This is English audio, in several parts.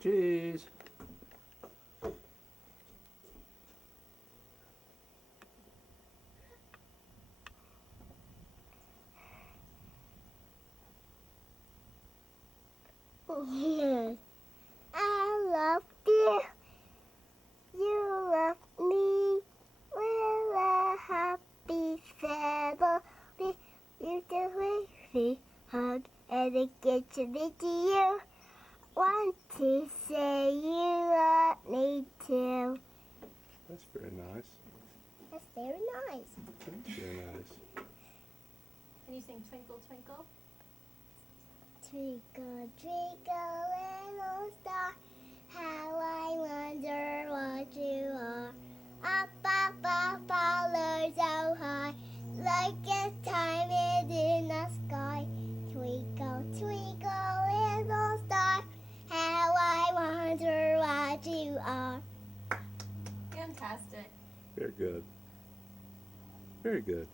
cheese. I love you. You love me. We're a happy family. You can really hug and I get to meet you. Want to say you love me too. That's very nice. That's very nice. That's very nice. Can you sing Twinkle Twinkle? Twinkle, twinkle, little star, how I wonder what you are. Up, up, up, all so high, like a diamond in the sky. Twinkle, twinkle, little star, how I wonder what you are. Fantastic. Very good. Very good.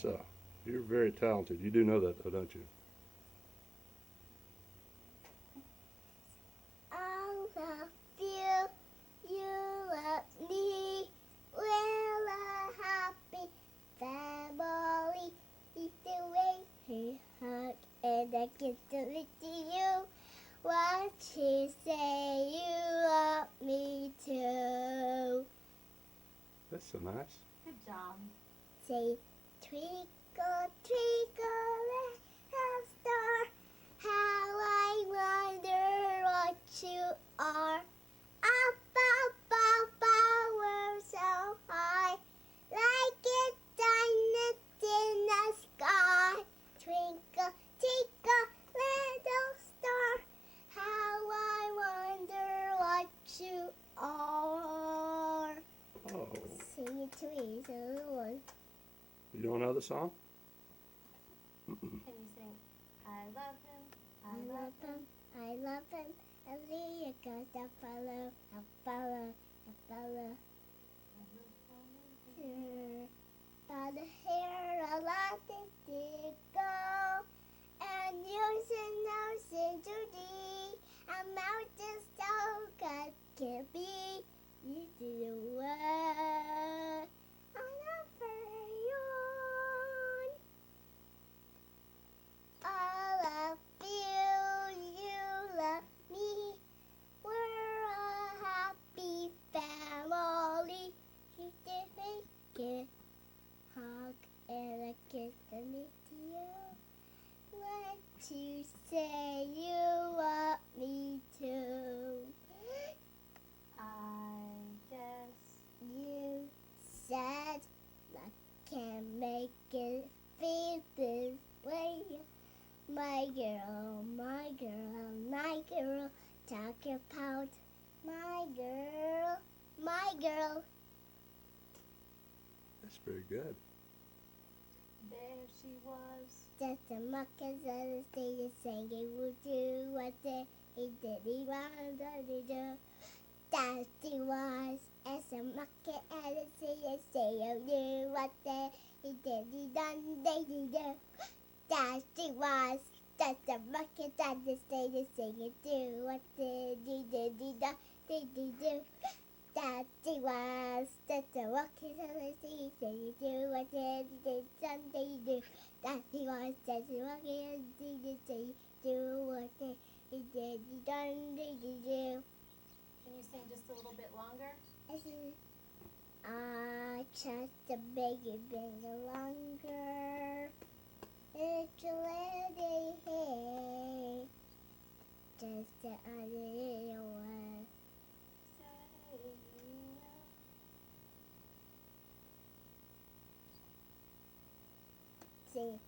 So, you're very talented. You do know that, though, don't you? I love you, you love me. We're a happy family. It's the way he hug and I get to meet you. What she say you love me too. That's so nice. Good job. Say twinkle, twinkle, little star, how I wonder what you are. Up, up, up, we're so high, like a diamond in the sky. Twinkle, twinkle, little star, how I wonder what you are. Oh. Sing it to me, it's a little one. You don't know the song? Can you sing I love him, I love him, I love him. I really got to follow, I follow, I follow. By the hair, I let it go. And yours and yours and Judy. I'm out just so God can be. You do the work. I love you. I love you, you love me. We're a happy family. You can make it hug and I kiss to meet you. What you say you want me to? I guess. You said I can't make it feel this way. My girl, my girl, my girl, talk about my girl, my girl. That's very good. There she was. Just a monkey on the stage saying he would do what he did, he wanted to do. That she was as a monkey on the stage saying he would do what he did, he done, he do. That she was just a monkey on the stage saying do what he did, he done, he do. That she was just a monkey on the stage saying do what he did, done, he do. That he was just a monkey on the stage saying do what he did, he done, he do. Can you sing just a little bit longer? Just a baby bit longer. It's a lady here. Just a little one. Say you know. Sing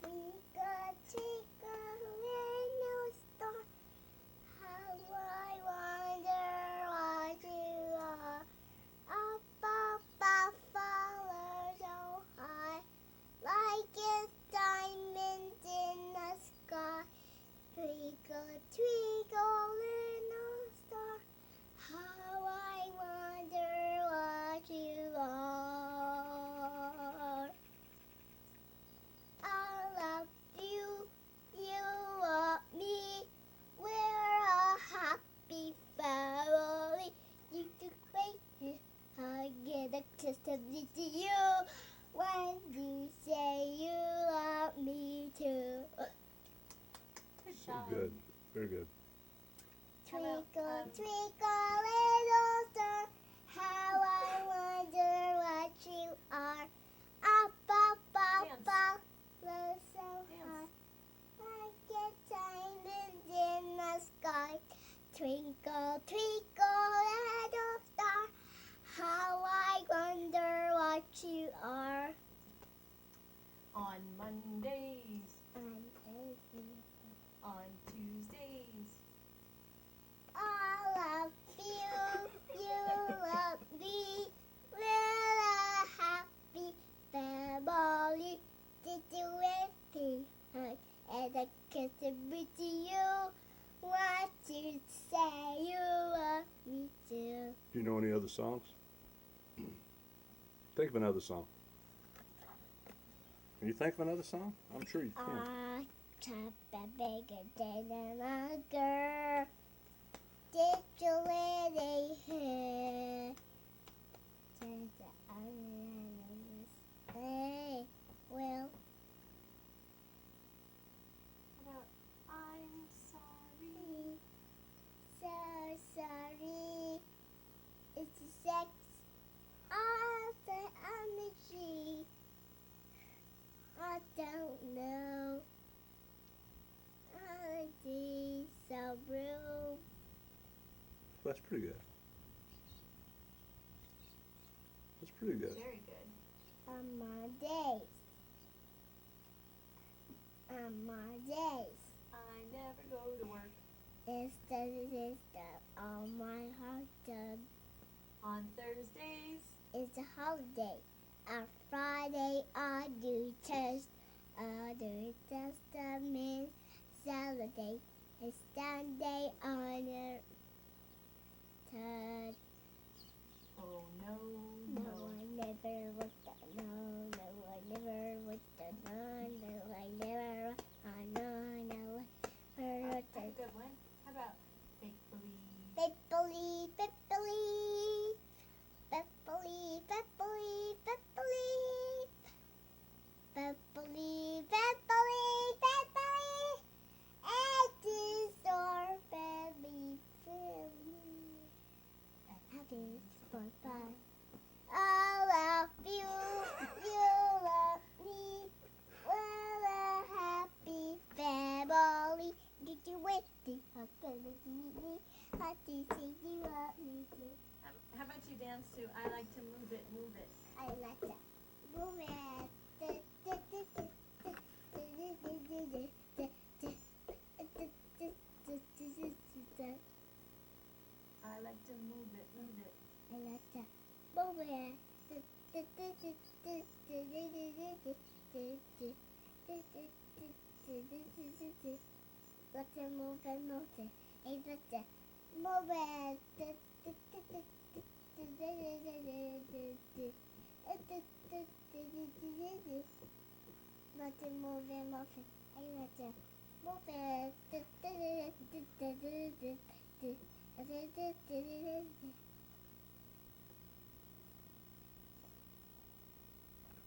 twinkle, twinkle, little star. How I wonder what you are. Up, up, up, follow so high, like a diamond in the sky. Twinkle, twinkle, little star, how I wonder what you are. a kiss to you when you say you love me too. Good job. Good. Very good. Twinkle, How about, twinkle, little star, how I wonder what you are. Up, up, up, Dance. up, low so Dance. high, like a diamond in the sky. Twinkle, twinkle, little star, how I wonder what you are. On Mondays, And every on Tuesdays, I love you, you love me. We're a happy family. Did you anything hurt? And I kiss it with you. What you say you love me too. Do you know any other songs? Think of another song. Can you think of another song? I'm sure you can. I chop a bigger than a girl. Did you really hear? Said the animals. Hey, well, how about I'm sorry? so sorry. It's a sex of the energy. I don't know. I'll be so rude. That's pretty good. That's pretty good. Very good. On my days. On my days. I never go to work. Instead on my heart done. On Thursdays, It's a holiday. On Friday I do test. I do testament. Saturday and Sunday on a third. oh no, No, no. I never looked at no, I never looked at no, I never no, That's a good one. How about make believe? Pepperly, pepperly, pepperly, pepperly, pepperly, pepperly, pepperly, pepperly, it is our baby family. Happy for fun. I love you, you love me. We're a happy family. Did you wait to me? How do you say you love me too? How about you dance to I like to move it, move it? I like that. Move it. I like to move it, move it. I like that. Move it. Let's move it, move it. Hey, let's move it. Let's move it, move it. Hey, let's move it.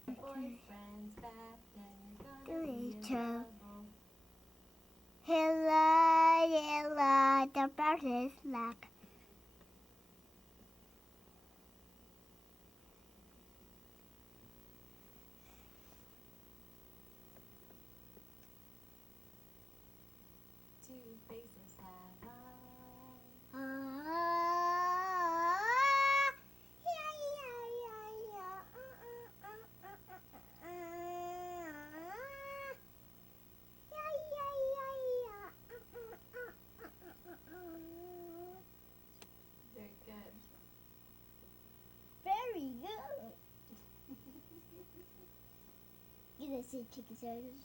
Boyfriend's back and you're Do gonna be in it, trouble. Hello, hello, the bird is back. Two faces have eyes. Very good. Very good. You gonna say chicken sandwich?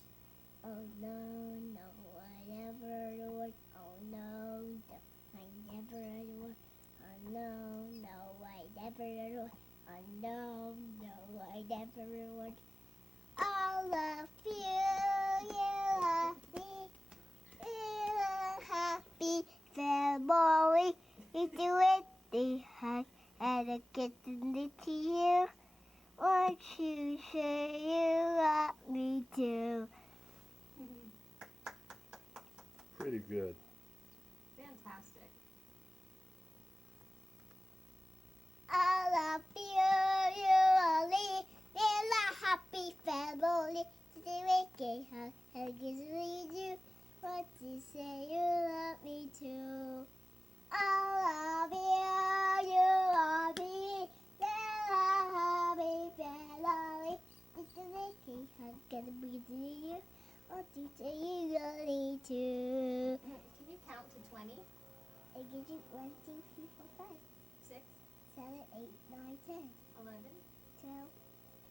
Oh no, no, I never would. Oh no, no, I never would. Oh no, no, I never would. Oh no, no, I never would. I love you, you love me. We're a happy family. You do it, they hug, and I get to you. Pretty good. Fantastic. I love you, Allie. We're a happy family. Today we can hug and kiss we do. What you say you love me too. I love you, love me. We're a happy family. Today we can hug and kiss you. What you say you love me too. Can you count to 20? I give you 1, 2, 3, 4, 5, 6, 7, 8, 9, 10. 11, 12,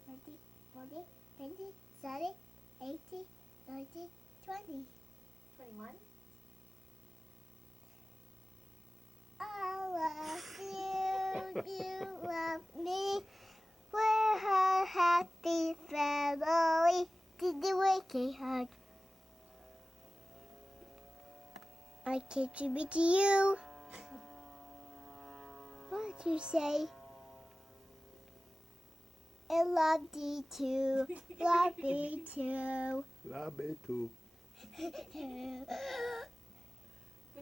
13, 14, 15, 16, 18, 19, 20. 21. I love you, you love me. We're a happy family. Did the wicked hug? I contribute to you. What you say? I love you too. Love you too. Love me too. Good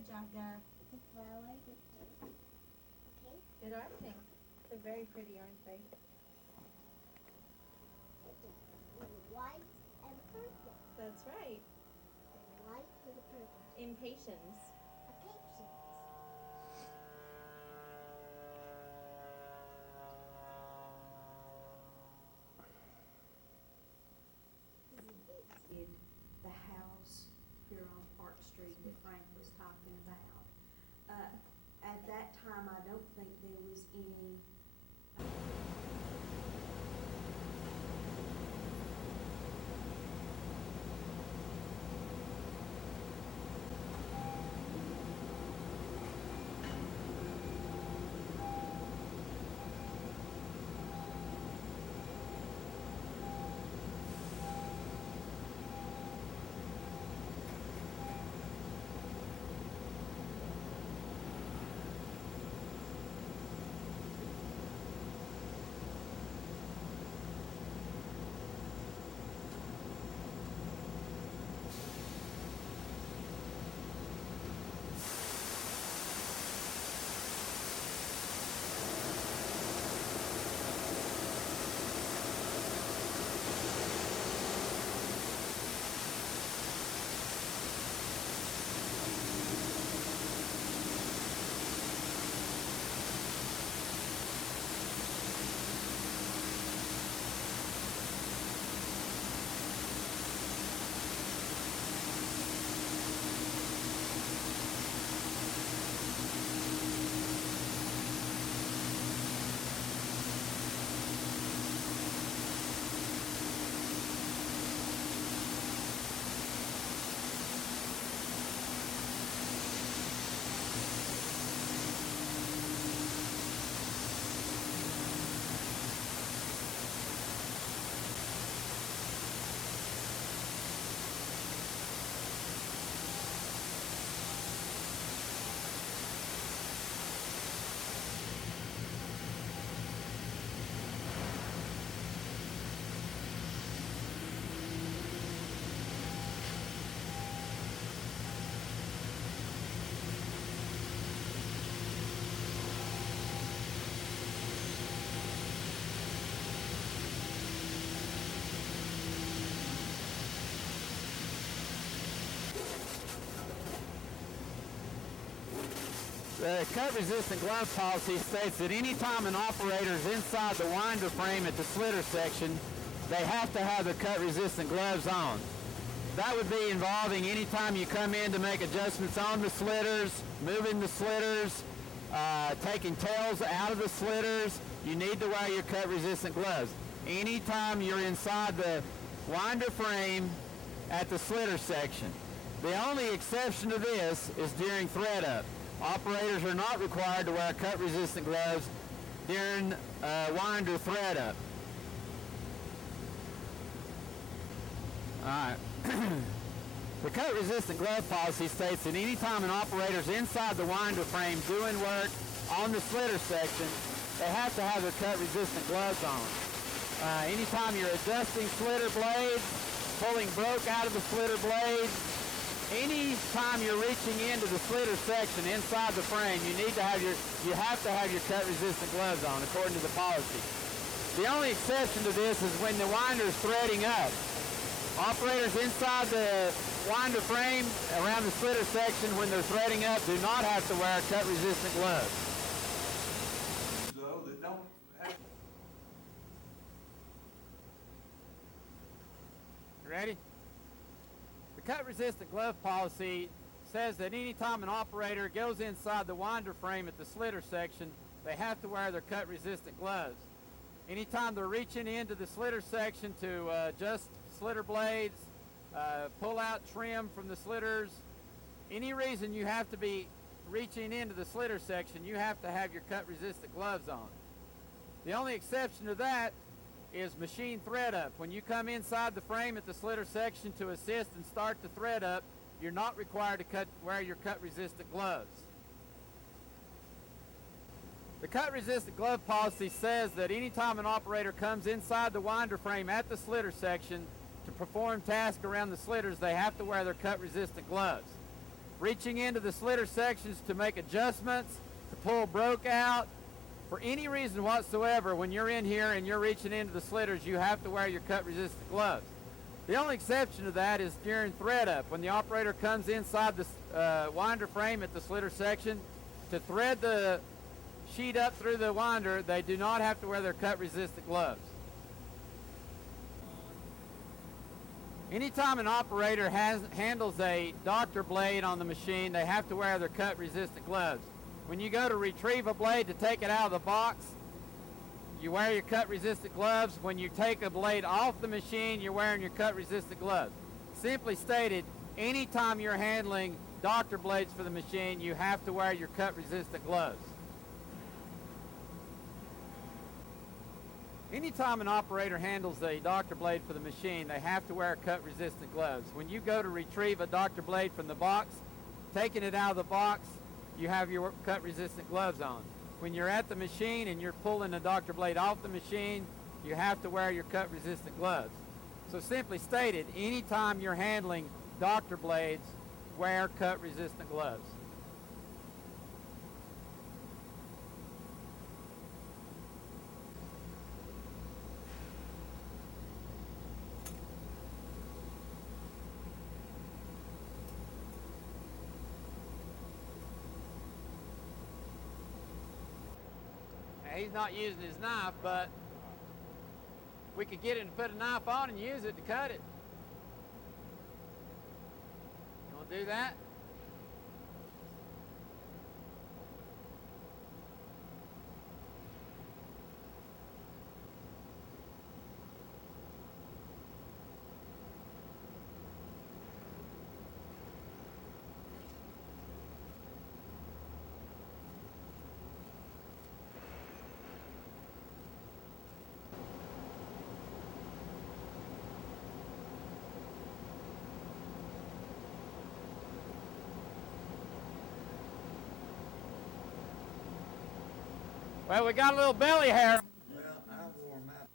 job, Dad. The flowers. Okay. Good, aren't they? They're very pretty, aren't they? White and purple. That's right. And white and purple. Impatience. Patience. In the house here on Park Street that Frank was talking about. At that time, I don't think there was any. The cut-resistant glove policy states that any time an operator is inside the winder frame at the slitter section, they have to have the cut-resistant gloves on. That would be involving any time you come in to make adjustments on the slitters, moving the slitters, taking tails out of the slitters. You need to wear your cut-resistant gloves. Anytime you're inside the winder frame at the slitter section. The only exception to this is during thread up. Operators are not required to wear cut-resistant gloves during winder thread up. Alright. The cut-resistant glove policy states that any time an operator is inside the winder frame doing work on the slitter section, they have to have their cut-resistant gloves on. Anytime you're adjusting slitter blades, pulling broke out of the slitter blades, any time you're reaching into the slitter section inside the frame, you have to have your cut resistant gloves on according to the policy. The only exception to this is when the winder is threading up. Operators inside the winder frame around the slitter section when they're threading up do not have to wear cut resistant gloves. So that don't have. You ready? The cut-resistant glove policy says that any time an operator goes inside the winder frame at the slitter section, they have to wear their cut-resistant gloves. Anytime they're reaching into the slitter section to adjust slitter blades, pull out trim from the slitters, any reason you have to be reaching into the slitter section, you have to have your cut-resistant gloves on. The only exception to that is machine thread up. When you come inside the frame at the slitter section to assist and start the thread up, you're not required to wear your cut-resistant gloves. The cut-resistant glove policy says that anytime an operator comes inside the winder frame at the slitter section to perform tasks around the slitters, they have to wear their cut-resistant gloves. Reaching into the slitter sections to make adjustments, to pull broke out, for any reason whatsoever, when you're in here and you're reaching into the slitters, you have to wear your cut-resistant gloves. The only exception to that is during thread up. When the operator comes inside the winder frame at the slitter section to thread the sheet up through the winder, they do not have to wear their cut-resistant gloves. Anytime an operator handles a doctor blade on the machine, they have to wear their cut-resistant gloves. When you go to retrieve a blade to take it out of the box, you wear your cut-resistant gloves. When you take a blade off the machine, you're wearing your cut-resistant gloves. Simply stated, anytime you're handling doctor blades for the machine, you have to wear your cut-resistant gloves. Anytime an operator handles a doctor blade for the machine, they have to wear cut-resistant gloves. When you go to retrieve a doctor blade from the box, taking it out of the box, you have your cut-resistant gloves on. When you're at the machine and you're pulling the doctor blade off the machine, you have to wear your cut-resistant gloves. So simply stated, anytime you're handling doctor blades, wear cut-resistant gloves. He's not using his knife, but we could get him to put a knife on and use it to cut it. You want to do that? Well, we got a little belly hair. Well, I wore them out.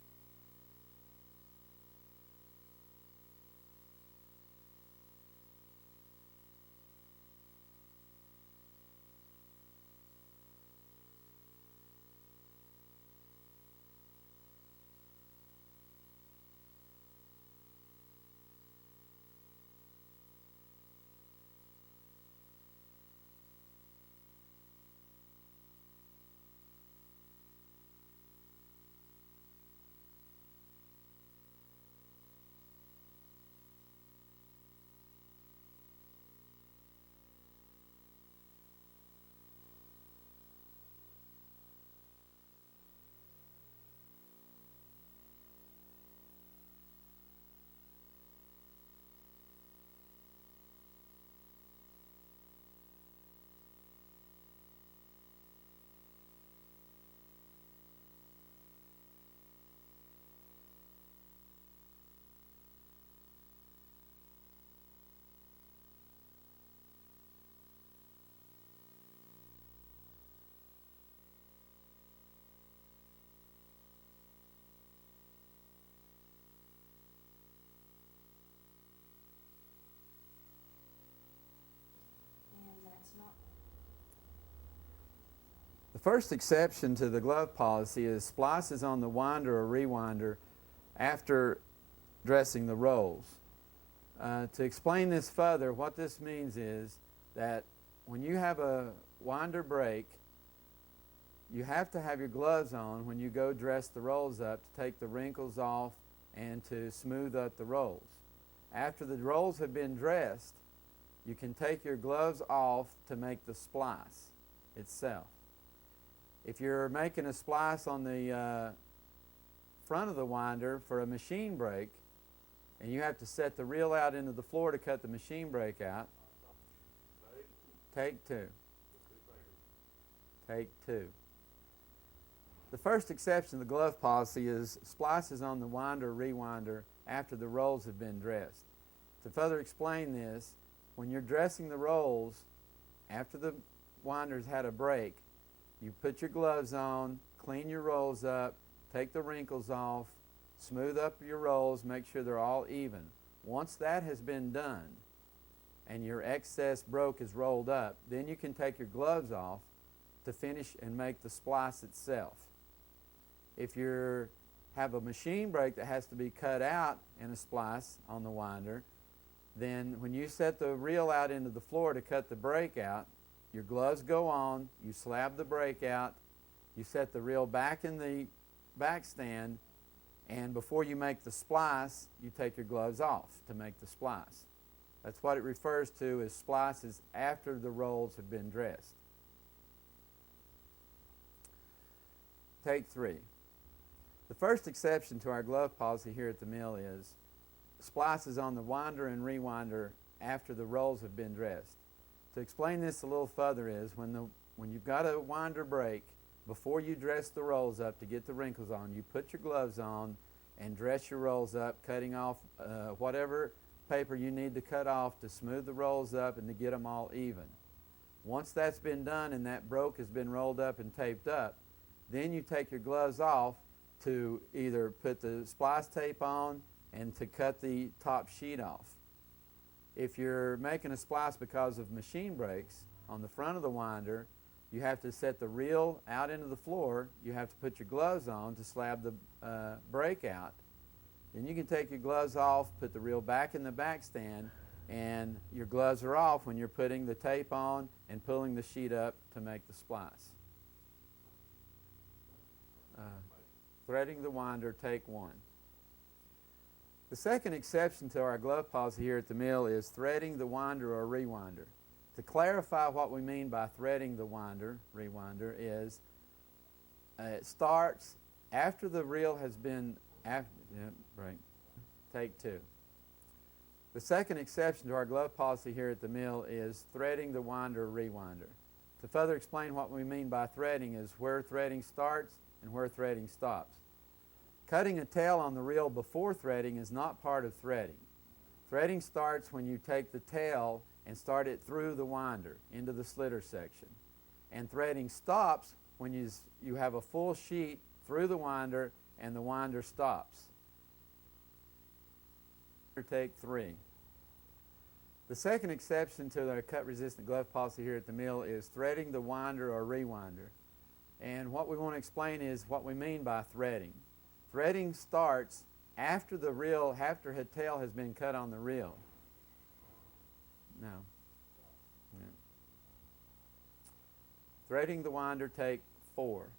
first exception to the glove policy is splices on the winder or rewinder after dressing the rolls. To explain this further, what this means is that when you have a winder break, you have to have your gloves on when you go dress the rolls up to take the wrinkles off and to smooth up the rolls. After the rolls have been dressed, you can take your gloves off to make the splice itself. If you're making a splice on the front of the winder for a machine break, and you have to set the reel out into the floor to cut the machine break out, take two. Take two. The first exception to the glove policy is splices on the winder or rewinder after the rolls have been dressed. To further explain this, when you're dressing the rolls, after the winder's had a break, you put your gloves on, clean your rolls up, take the wrinkles off, smooth up your rolls, make sure they're all even. Once that has been done and your excess broke is rolled up, then you can take your gloves off to finish and make the splice itself. If you have a machine break that has to be cut out in a splice on the winder, then when you set the reel out into the floor to cut the break out, your gloves go on, you slab the break out, you set the reel back in the back stand, and before you make the splice, you take your gloves off to make the splice. That's what it refers to as splices after the rolls have been dressed. Take three. The first exception to our glove policy here at the mill is splices on the winder and rewinder after the rolls have been dressed. To explain this a little further is when you've got a winder break, before you dress the rolls up to get the wrinkles on, you put your gloves on and dress your rolls up, cutting off whatever paper you need to cut off to smooth the rolls up and to get them all even. Once that's been done and that broke has been rolled up and taped up, then you take your gloves off to either put the splice tape on and to cut the top sheet off. If you're making a splice because of machine breaks on the front of the winder, you have to set the reel out into the floor. You have to put your gloves on to slab the break out. Then you can take your gloves off, put the reel back in the back stand, and your gloves are off when you're putting the tape on and pulling the sheet up to make the splice. Threading the winder, take one. The second exception to our glove policy here at the mill is threading the winder or rewinder. To clarify what we mean by threading the winder, rewinder, is it starts after the reel has been, take two. The second exception to our glove policy here at the mill is threading the winder or rewinder. To further explain what we mean by threading is where threading starts and where threading stops. Cutting a tail on the reel before threading is not part of threading. Threading starts when you take the tail and start it through the winder into the slitter section. And threading stops when you have a full sheet through the winder and the winder stops. Take three. The second exception to the cut-resistant glove policy here at the mill is threading the winder or rewinder. And what we want to explain is what we mean by threading. Threading starts after the reel, after her tail has been cut on the reel. No. Yeah. Threading the winder, take four.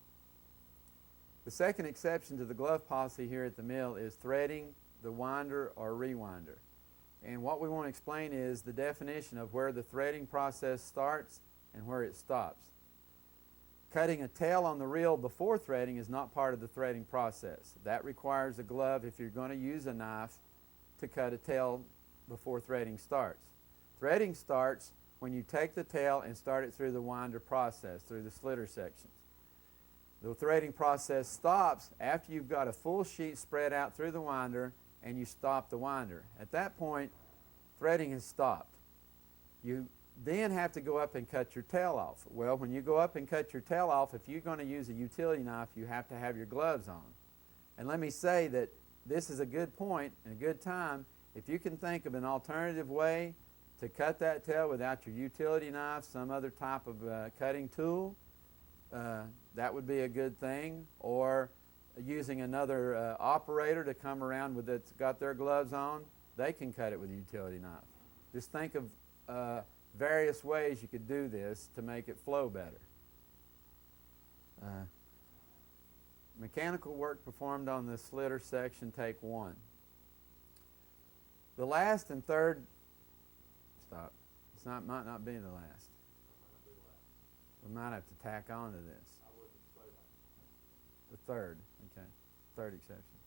The second exception to the glove policy here at the mill is threading the winder or rewinder. And what we want to explain is the definition of where the threading process starts and where it stops. Cutting a tail on the reel before threading is not part of the threading process. That requires a glove if you're going to use a knife to cut a tail before threading starts. Threading starts when you take the tail and start it through the winder process, through the slitter sections. The threading process stops after you've got a full sheet spread out through the winder and you stop the winder. At that point, threading has stopped. You then have to go up and cut your tail off. Well, when you go up and cut your tail off, if you're going to use a utility knife, you have to have your gloves on. And let me say that this is a good point and a good time. If you can think of an alternative way to cut that tail without your utility knife, some other type of cutting tool, that would be a good thing. Or using another operator to come around with that's got their gloves on, they can cut it with a utility knife. Just think of various ways you could do this to make it flow better. Mechanical work performed on the slitter section, take 1. The last and third, stop. Might not be the last. We might have to tack on to this. The third, okay. Third exception.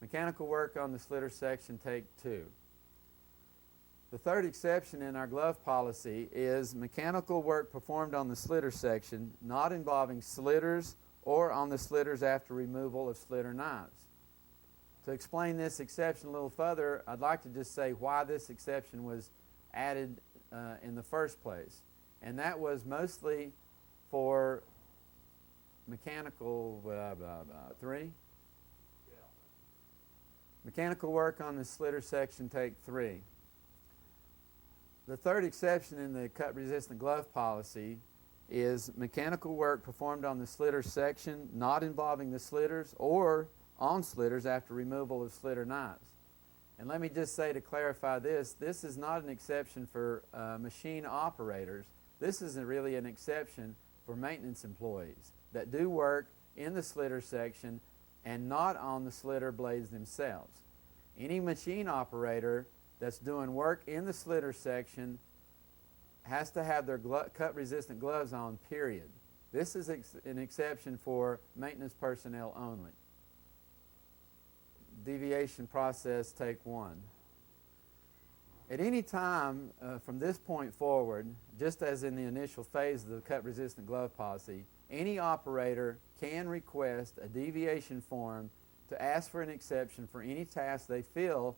Mechanical work on the slitter section, take 2. The third exception in our glove policy is mechanical work performed on the slitter section not involving slitters or on the slitters after removal of slitter knives. To explain this exception a little further, I'd like to just say why this exception was added in the first place. And that was mostly for mechanical, 3? Mechanical work on the slitter section, take 3. The third exception in the cut-resistant glove policy is mechanical work performed on the slitter section not involving the slitters or on slitters after removal of slitter knives. And let me just say to clarify this is not an exception for machine operators. This isn't really an exception for maintenance employees that do work in the slitter section and not on the slitter blades themselves. Any machine operator that's doing work in the slitter section has to have their cut-resistant gloves on, period. This is an exception for maintenance personnel only. Deviation process, take 1. At any time from this point forward, just as in the initial phase of the cut-resistant glove policy, any operator can request a deviation form to ask for an exception for any task they feel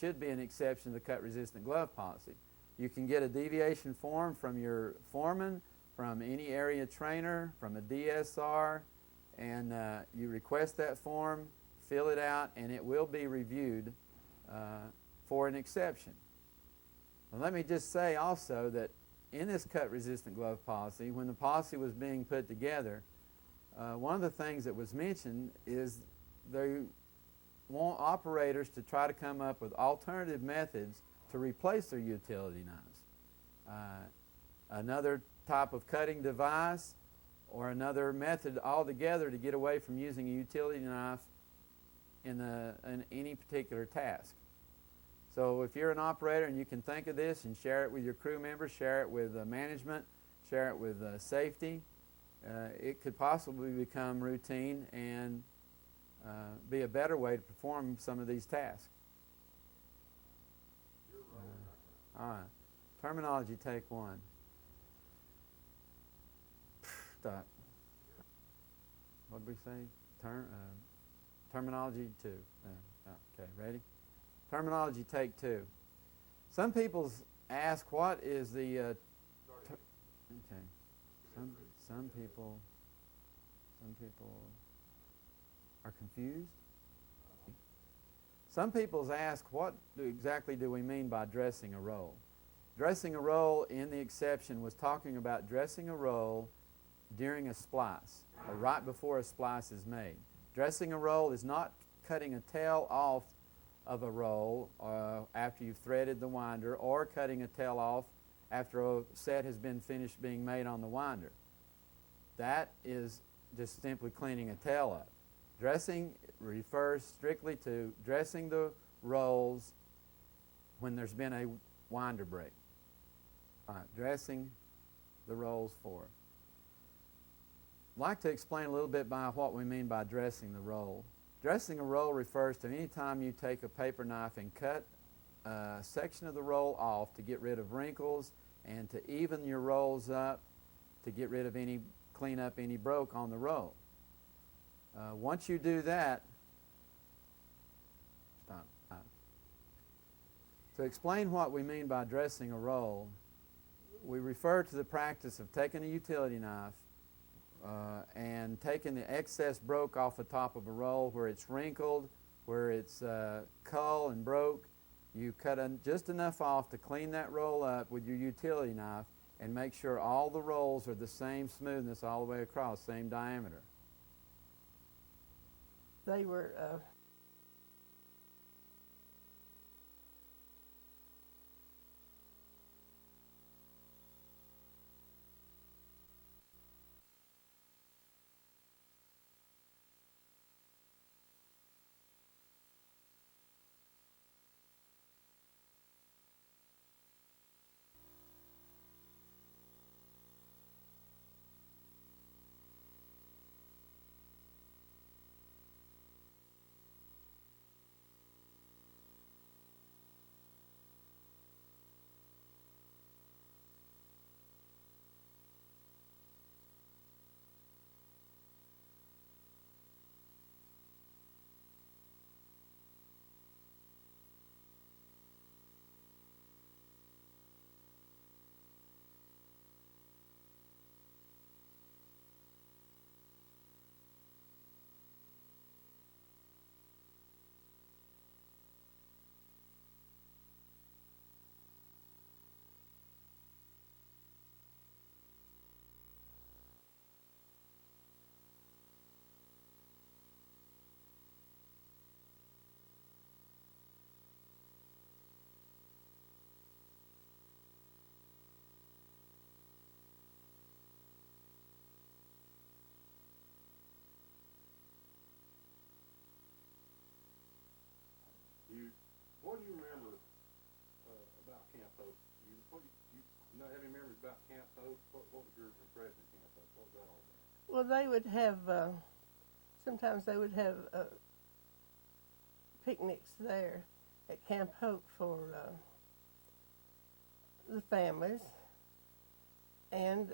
should be an exception to the cut-resistant glove policy. You can get a deviation form from your foreman, from any area trainer, from a DSR, and you request that form, fill it out, and it will be reviewed for an exception. Well, let me just say also that in this cut-resistant glove policy, when the policy was being put together, one of the things that was mentioned is they want operators to try to come up with alternative methods to replace their utility knives. Another type of cutting device or another method altogether to get away from using a utility knife in any particular task. So if you're an operator and you can think of this and share it with your crew members, share it with management, share it with safety, it could possibly become routine and be a better way to perform some of these tasks. All right. Terminology, take 1. Stop. What did we say? Terminology, 2. Okay, ready? Terminology, take 2. Some people ask, what is the... okay. Some people are confused. Some people ask, what exactly do we mean by dressing a roll? Dressing a roll in the exception was talking about dressing a roll during a splice, or right before a splice is made. Dressing a roll is not cutting a tail off of a roll after you've threaded the winder, or cutting a tail off after a set has been finished being made on the winder. That is just simply cleaning a tail up. Dressing refers strictly to dressing the rolls when there's been a winder break. All right, dressing the rolls for. I'd like to explain a little bit by what we mean by dressing the roll. Dressing a roll refers to any time you take a paper knife and cut a section of the roll off to get rid of wrinkles and to even your rolls up, to get rid of clean up any broke on the roll. Once you do that, to explain what we mean by dressing a roll, we refer to the practice of taking a utility knife and taking the excess broke off the top of a roll where it's wrinkled, where it's cull and broke. You cut just enough off to clean that roll up with your utility knife, and make sure all the rolls are the same smoothness all the way across, same diameter. They were What do you remember about Camp Hope? Have any memories about Camp Hope? What was your impression of Camp Hope? What was that all about? well. They would have sometimes they would have picnics there at Camp Hope for the families, and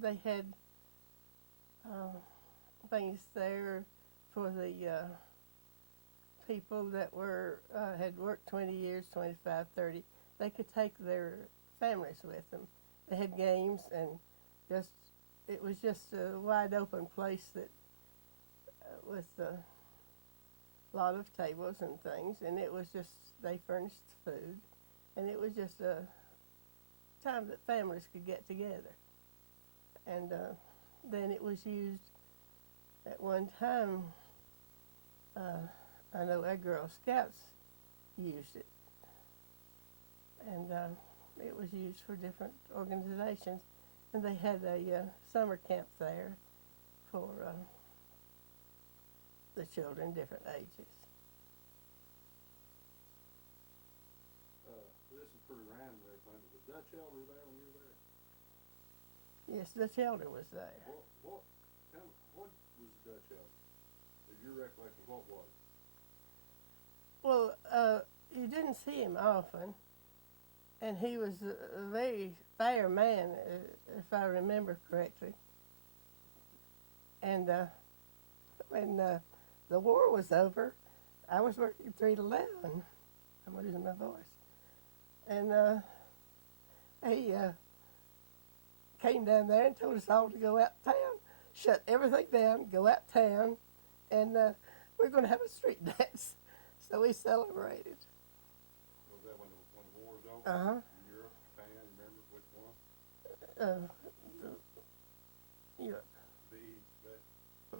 they had things there for the people that were had worked 20 years, 25, 30. They could take their families with them. They had games, and it was just a wide open place that with a lot of tables and things, and it was just, they furnished food, and it was just a time that families could get together. And then it was used at one time, I know our Girl Scouts used it, and it was used for different organizations, and they had a summer camp there for the children, different ages. This is pretty random there, but was Dutch Elder there when you were there? Yes, Dutch Elder was there. What was Dutch Elder? Is your recollection, what was it? Well, you didn't see him often, and he was a very fair man, if I remember correctly. And when the war was over, I was working 3 to 11. I'm losing my voice. And he came down there and told us all to go out town, shut everything down, go out town, and we're going to have a street dance. So we celebrated. Was that when the war was over? Uh-huh. Europe, Japan, remember which one? Europe. So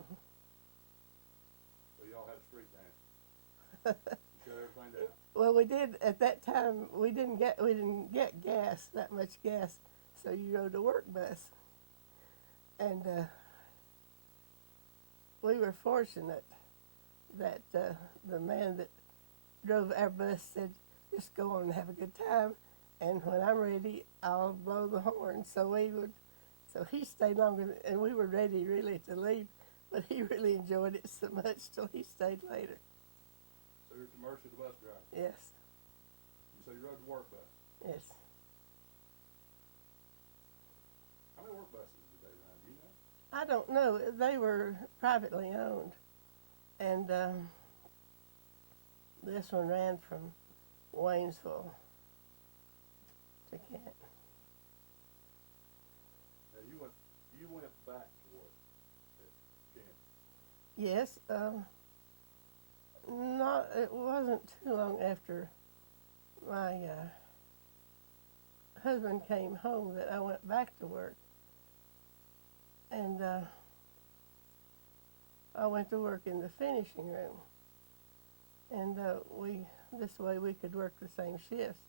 y'all had a street dance. Shut everything down. Well, we did at that time. We didn't get gas, that much gas, so you rode a work bus, and we were fortunate that the man that drove our bus said, "Just go on and have a good time, and when I'm ready, I'll blow the horn." So he stayed longer, and we were ready really to leave, but he really enjoyed it so much till he stayed later. So you're at the mercy of the bus driver. Yes, So you rode the work bus. yes. How many work buses did they run? Do you know? I don't know. They were privately owned, and this one ran from Waynesville to Kent. Now you went back to work at Kent. Yes, it wasn't too long after my husband came home that I went back to work. And I went to work in the finishing room. And this way we could work the same shifts.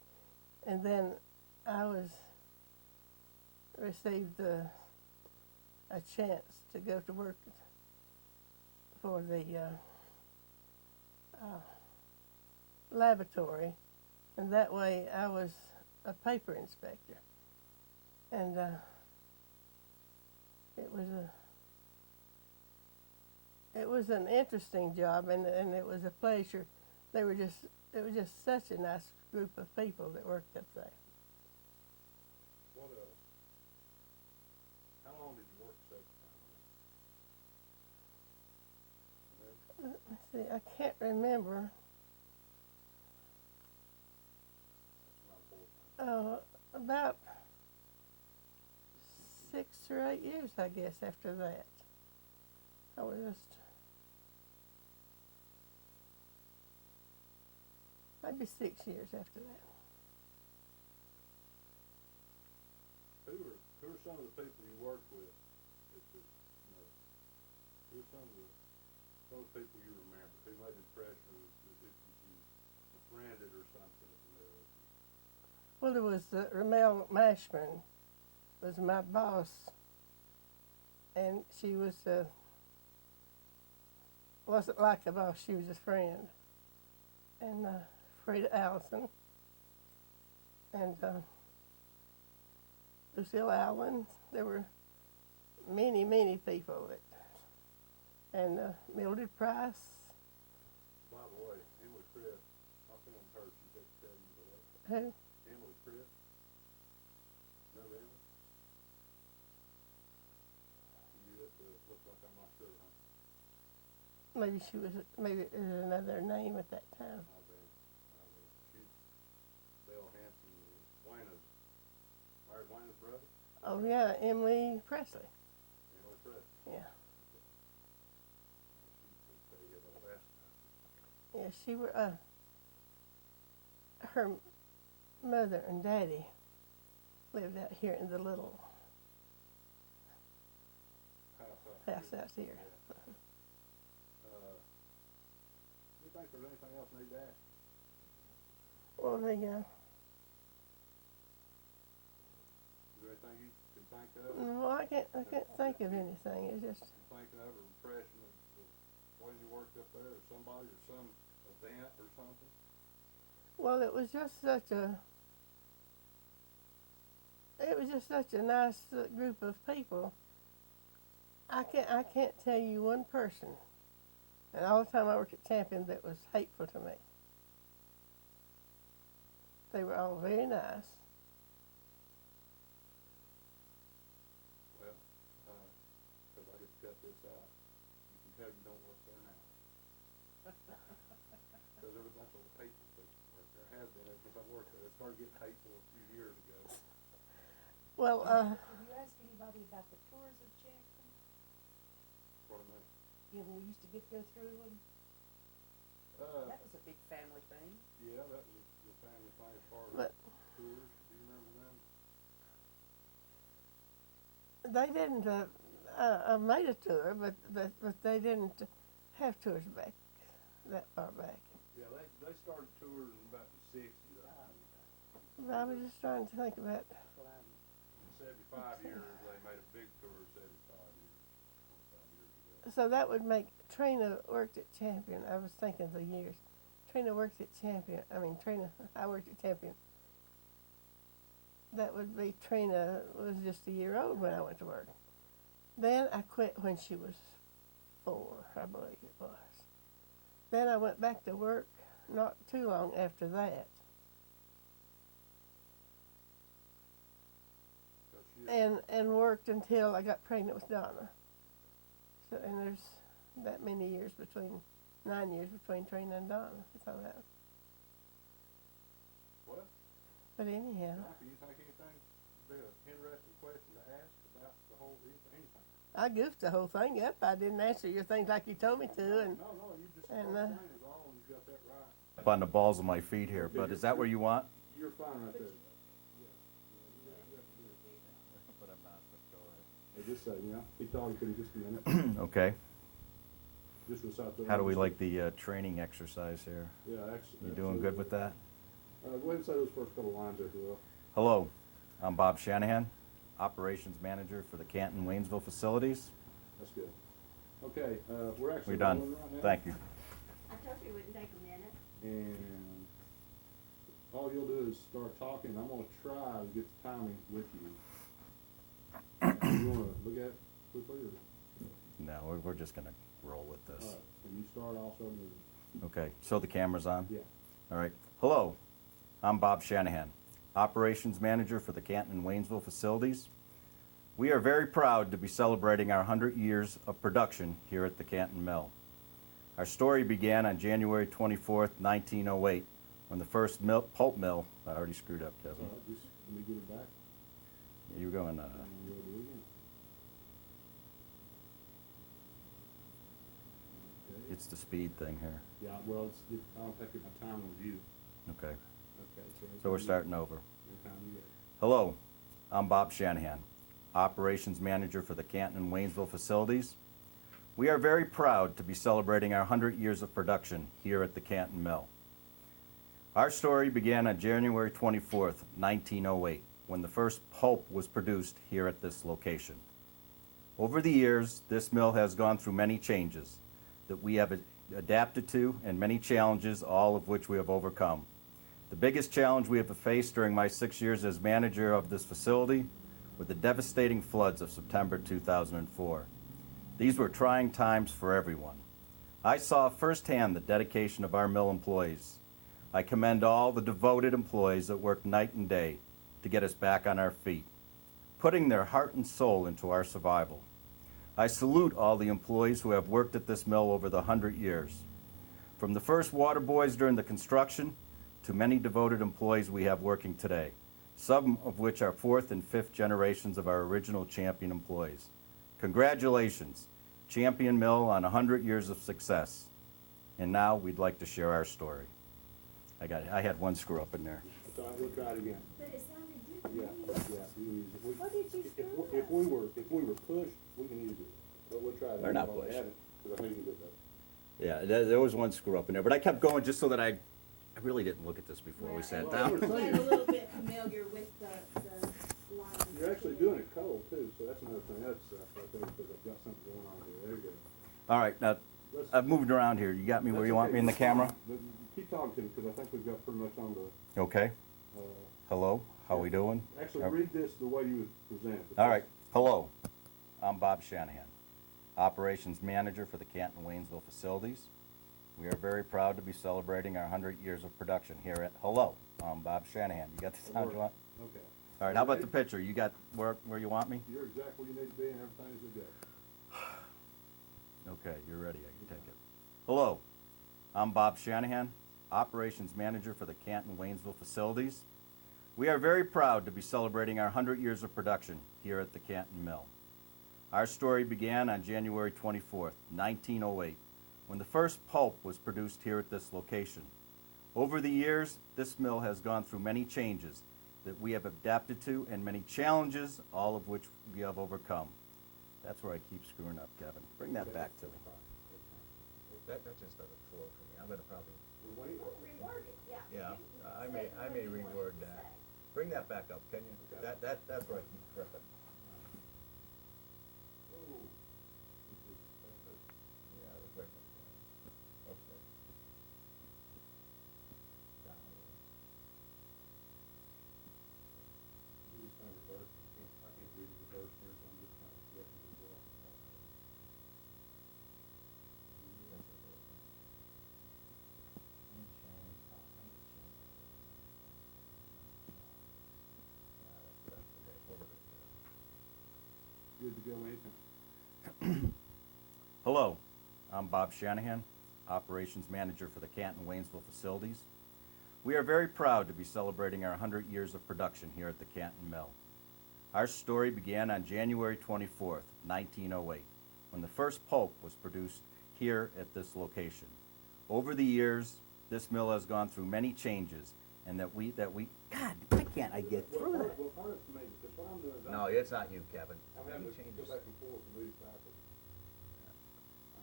And then I received a chance to go to work for the laboratory, and that way I was a paper inspector. And it was an interesting job, and it was a pleasure. It was just such a nice group of people that worked up there. What, how long did you work second time? Let's see, I can't remember. About 6 or 8 years, I guess, after that. I was just maybe 6 years after that. Who are some of the people you worked with? Who are some of the people you remember? Who made an impression if you befriended or something? Well, there was Ramel Mashburn was my boss, and she wasn't like a boss, she was a friend. And Frida Allison, and Lucille Allen. There were many, many people and Mildred Price. By the way, Emily Chris, my friend heard she said to tell you that. Who? Emily Chris. Remember Emily? You look like I'm not sure, huh? Maybe it was another name at that time. She's Bill Hanson, Wayna's, married Wayna's brother. Oh yeah, Emily Presley. Emily Presley. Yeah. Yeah, Yeah, she were her mother and daddy lived out here in the little house out here. Do you think there's anything else I need to ask you? Well, Is there anything you can think of? no, I can't think of anything. It's just Think of an impression of when you worked up there, or somebody, or some event, or something? well, it was just such a nice group of people. I can't tell you one person, and all the time I worked at Champion, that was hateful to me. They were all very nice. Well, because I just cut this out, you can tell you don't work there now. Because there was a bunch of hateful people work there. Has been ever since I worked there. It started getting hateful a few years ago. Well, Did you ask anybody about the tours of Jackson? What I mean? You know, we used to get to go through them. That was a big family thing. Yeah, that was the family thing as far as But- tours. Do you remember them? they didn't. I made a tour, but they didn't have tours back that far back. Yeah, they started tours in about the 60s, I think. But I was just trying to think about. That's what I'm. In 75 years, they made a big tour 75 years, 25 years ago. So that would make Trina worked at Champion. I was thinking the years. Trina worked at Champion. I worked at Champion. That would be Trina was just a year old when I went to work. Then I quit when she was 4, I believe it was. Then I went back to work not too long after that. So she, And worked until I got pregnant with Donna. So, and there's that many years 9 years between Trina and Donna. So that. what? But anyhow, Jackie, you think anything would be an interesting question to ask about the whole anything? I goofed the whole thing up. I didn't answer your things like you told me to, and No, you just and, first thing is all, and you got that right. Up on the balls of my feet here, but is that where you want? You're fine right there. just say, you know, keep talking to me just a minute. Okay. Just recite the. How do we like the training exercise here? Yeah, actually. You doing good with that? Go ahead and say those first couple lines there, if you will. Hello, I'm Bob Shanahan, Operations Manager for the Canton Waynesville facilities. That's good. Okay, we're actually We're done. rolling right now. Thank you. I told you it wouldn't take a minute. And all you'll do is start talking. I'm gonna try to get the timing with you. You wanna look at it quickly or? No, we're just gonna roll with this. All right, and you start also moving. Okay, so the camera's on? Yeah. All right. Hello, I'm Bob Shanahan, Operations Manager for the Canton and Waynesville facilities. We are very proud to be celebrating our 100 years of production here at the Canton Mill. Our story began on January 24th, 1908, when the first pulp mill, I already screwed up, Kevin. All right, just let me get it back. You were going, And we'll do it again. Okay. it's the speed thing here. Yeah, well, I don't think my time was you. Okay, Okay. so we're starting over. Your time you get. Hello, I'm Bob Shanahan, Operations Manager for the Canton and Waynesville facilities. We are very proud to be celebrating our 100 years of production here at the Canton Mill. Our story began on January 24th, 1908, when the first pulp was produced here at this location. Over the years, this mill has gone through many changes that we have adapted to and many challenges, all of which we have overcome. The biggest challenge we have faced during my 6 years as manager of this facility were the devastating floods of September 2004. These were trying times for everyone. I saw firsthand the dedication of our mill employees. I commend all the devoted employees that worked night and day to get us back on our feet, putting their heart and soul into our survival. I salute all the employees who have worked at this mill over the 100 years. From the first water boys during the construction to many devoted employees we have working today, some of which are fourth and fifth generations of our original champion employees. Congratulations, Champion Mill, on 100 years of success. And now we'd like to share our story. I had one screw up in there. So we'll try it again. But it sounded good to Yeah, me. yeah. We, What did you screw up? if we were pushed, we can use it. But we'll try it. They're not while we pushed. have it, 'cause I know you can do that. Yeah, there was one screw up in there, but I kept going just so that I really didn't look at this before we sat Well, down. we're saying- Get a little bit familiar with the lines. You're actually doing it cold too, so that's another thing. That's right there, because I've got something going on here. There you go. All right, now, Let's- I've moved around here. You got me where that's you want okay. me in the camera? But keep talking to me, because I think we've got pretty much on the, Okay. Hello, how we doing? actually Yep. read this the way you would present it. All right, hello. I'm Bob Shanahan, Operations Manager for the Canton Waynesville facilities. We are very proud to be celebrating our 100 years of production here at, hello, I'm Bob Shanahan. You got the sound you want? Okay. All right, how about the picture? You got where you want me? You're exactly where you need to be and everything's a go. Okay, you're ready, I can take it. Hello, I'm Bob Shanahan, Operations Manager for the Canton Waynesville facilities. We are very proud to be celebrating our 100 years of production here at the Canton Mill. Our story began on January 24th, 1908, when the first pulp was produced here at this location. Over the years, this mill has gone through many changes that we have adapted to and many challenges, all of which we have overcome. That's where I keep screwing up, Kevin. Bring that back to me. That just doesn't flow for me. I'm gonna probably, Reword it, yeah. yeah, I may reword that. Bring that back up, can you? That's where I keep tripping. Yeah, the quickness, yeah. Okay. Down. You just kind of reverse. I can't read the reverse here, so I'm just kind of guessing as well. Good to go anytime. Hello, I'm Bob Shanahan, Operations Manager for the Canton Waynesville facilities. We are very proud to be celebrating our 100 years of production here at the Canton Mill. Our story began on January 24th, 1908, when the first pulp was produced here at this location. Over the years, this mill has gone through many changes, and God, why can't I get through that? Well, part of it, maybe, because what I'm doing it. No, it's not you, Kevin. I'm having to go back and forth and read it backwards.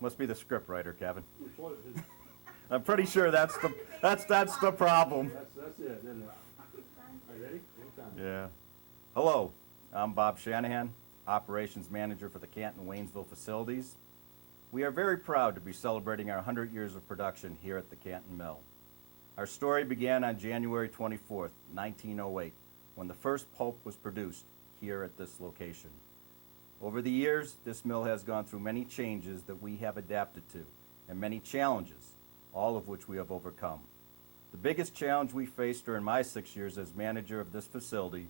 Must be the script writer, Kevin. Which one is it? I'm pretty sure that's the problem. That's it, isn't it? Are you ready? Anytime. Yeah. Hello, I'm Bob Shanahan, Operations Manager for the Canton Waynesville facilities. We are very proud to be celebrating our 100 years of production here at the Canton Mill. Our story began on January 24th, 1908, when the first pulp was produced here at this location. Over the years, this mill has gone through many changes that we have adapted to, and many challenges, all of which we have overcome. The biggest challenge we faced during my 6 years as manager of this facility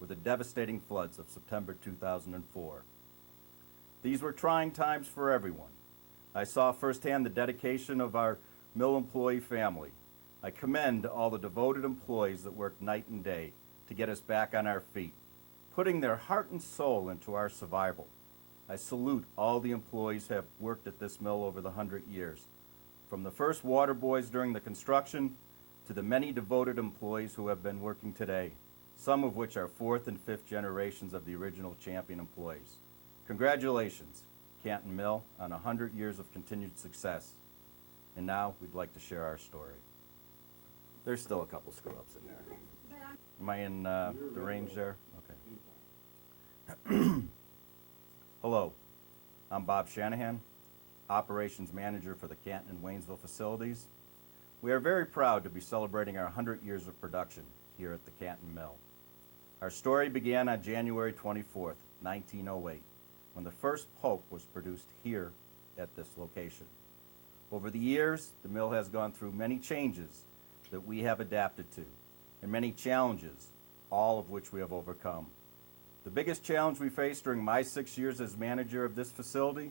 were the devastating floods of September 2004. These were trying times for everyone. I saw firsthand the dedication of our mill employee family. I commend all the devoted employees that worked night and day to get us back on our feet, putting their heart and soul into our survival. I salute all the employees who have worked at this mill over the 100 years, from the first water boys during the construction to the many devoted employees who have been working today, some of which are fourth and fifth generations of the original champion employees. Congratulations, Canton Mill, on 100 years of continued success. And now we'd like to share our story. There's still a couple screw-ups in there. Am I in the range there? Okay. Hello, I'm Bob Shanahan, Operations Manager for the Canton and Waynesville facilities. We are very proud to be celebrating our 100 years of production here at the Canton Mill. Our story began on January 24th, 1908, when the first pulp was produced here at this location. Over the years, the mill has gone through many changes that we have adapted to, and many challenges, all of which we have overcome. The biggest challenge we faced during my 6 years as manager of this facility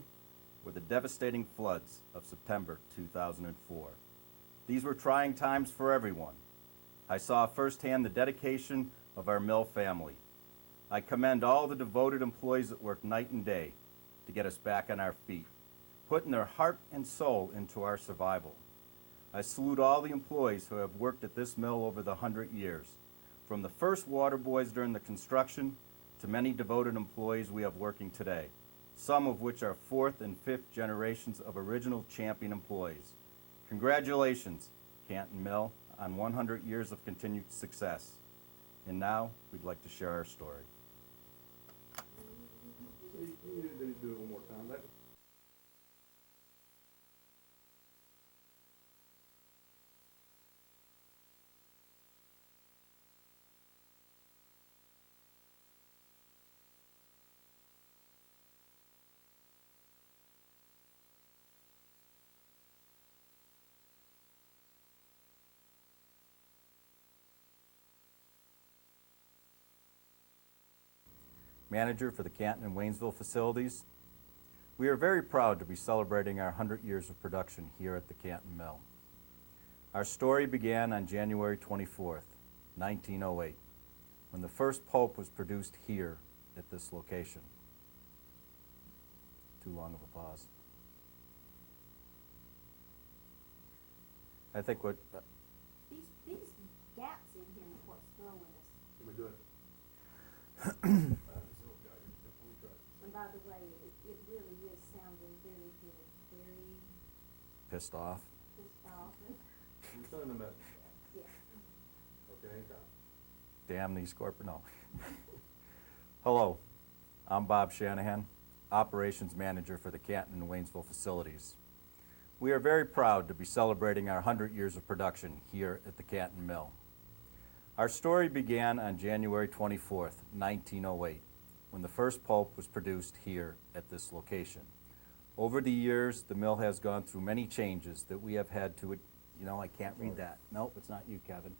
were the devastating floods of September 2004. These were trying times for everyone. I saw firsthand the dedication of our mill family. I commend all the devoted employees that worked night and day to get us back on our feet, putting their heart and soul into our survival. I salute all the employees who have worked at this mill over the 100 years, from the first water boys during the construction to many devoted employees we have working today, some of which are fourth and fifth generations of original champion employees. Congratulations, Canton Mill, on 100 years of continued success. And now, we'd like to share our story. So you need to do it one more time. Manager for the Canton and Waynesville facilities. We are very proud to be celebrating our 100 years of production here at the Canton Mill. Our story began on January 24th, 1908, when the first pulp was produced here at this location. Too long of a pause. I think what... These gaps in here are what's throwing us. Let me do it. And by the way, it really is sounding very good, very Pissed off. pissed off. I'm sending a message. Yeah. Okay, anytime. Damn these corporate... No. Hello, I'm Bob Shanahan, Operations Manager for the Canton and Waynesville facilities. We are very proud to be celebrating our 100 years of production here at the Canton Mill. Our story began on January 24th, 1908, when the first pulp was produced here at this location. Over the years, the mill has gone through many changes that we have had to, I can't read that. Nope, it's not you, Kevin.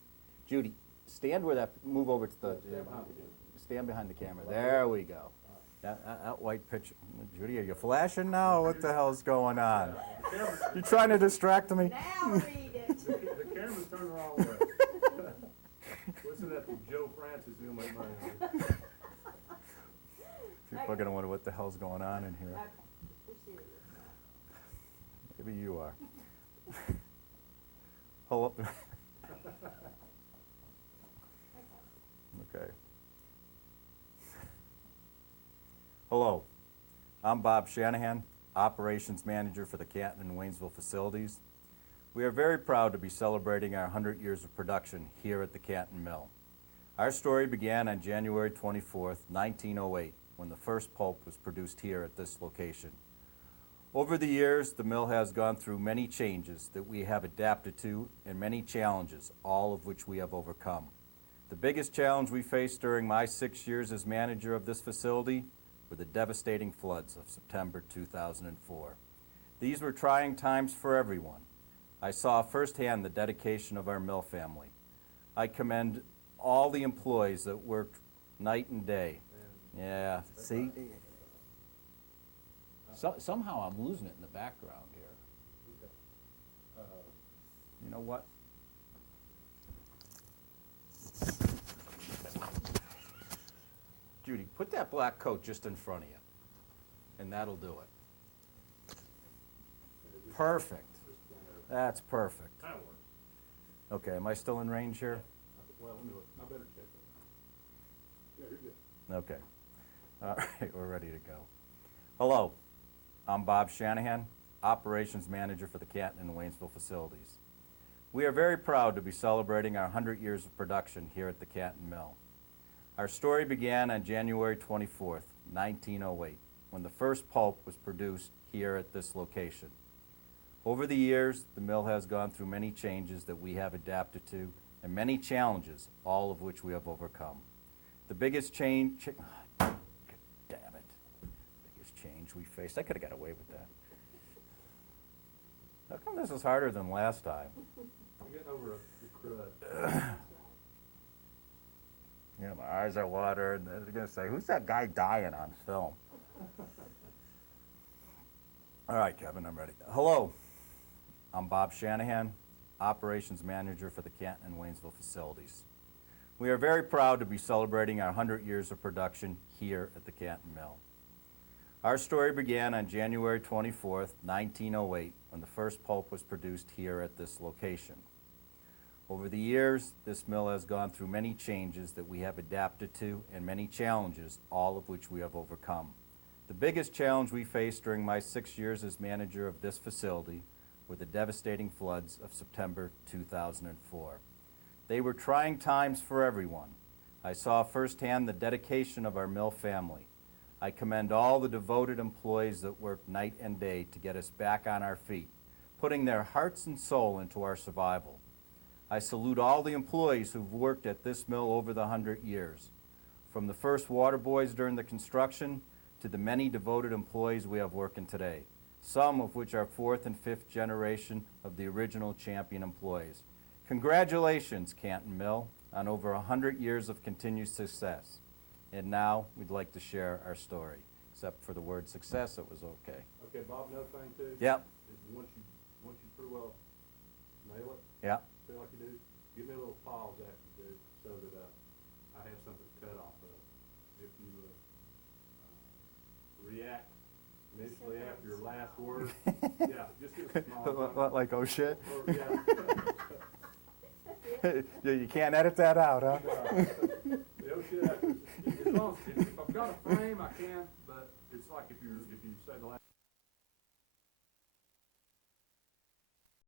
Judy, stand where that, move over to the, stand behind the camera. There we go. That white picture. Judy, are you flashing now? What the hell's going on? You trying to distract me? Now read it. The camera's turned the wrong way. Listen to Joe Francis, he'll make money on it. People are going to wonder what the hell's going on in here. We're serious now. Maybe you are. Hello. Okay. Hello, I'm Bob Shanahan, Operations Manager for the Canton and Waynesville facilities. We are very proud to be celebrating our 100 years of production here at the Canton Mill. Our story began on January 24th, 1908, when the first pulp was produced here at this location. Over the years, the mill has gone through many changes that we have adapted to and many challenges, all of which we have overcome. The biggest challenge we faced during my 6 years as manager of this facility were the devastating floods of September 2004. These were trying times for everyone. I saw firsthand the dedication of our mill family. I commend all the employees that worked night and day. Yeah, see? Somehow I'm losing it in the background here. You know what? Judy, put that black coat just in front of you, and that'll do it. Perfect. That's perfect. That works. Okay, am I still in range here? Well, let me look. I better check that. Yeah, you're good. Okay. All right, we're ready to go. Hello, I'm Bob Shanahan, Operations Manager for the Canton and Waynesville facilities. We are very proud to be celebrating our 100 years of production here at the Canton Mill. Our story began on January 24th, 1908, when the first pulp was produced here at this location. Over the years, the mill has gone through many changes that we have adapted to and many challenges, all of which we have overcome. The biggest change, damn it, biggest change we faced, I could have got away with that. How come this is harder than last time? I'm getting over the crud. Yeah, my eyes are watering. They're going to say, who's that guy dying on film? All right, Kevin, I'm ready. Hello, I'm Bob Shanahan, Operations Manager for the Canton and Waynesville facilities. We are very proud to be celebrating our 100 years of production here at the Canton Mill. Our story began on January 24th, 1908, when the first pulp was produced here at this location. Over the years, this mill has gone through many changes that we have adapted to and many challenges, all of which we have overcome. The biggest challenge we faced during my 6 years as manager of this facility were the devastating floods of September 2004. They were trying times for everyone. I saw firsthand the dedication of our mill family. I commend all the devoted employees that worked night and day to get us back on our feet, putting their hearts and soul into our survival. I salute all the employees who've worked at this mill over the 100 years, from the first water boys during the construction to the many devoted employees we have working today, some of which are fourth and fifth generation of the original champion employees. Congratulations, Canton Mill, on over 100 years of continued success. And now we'd like to share our story. Except for the word success, it was okay. Okay, Bob, another thing too. Yep. Is once you pretty well nail it, Yep. feel like you do, give me a little pause after you do, so that I have something to cut off of. If you react immediately after your last word, yeah, just give us a small. Like, oh shit? Or, yeah. You can't edit that out, huh? The oh shit after, as long as, if I've got a frame, I can, but it's like if you say the last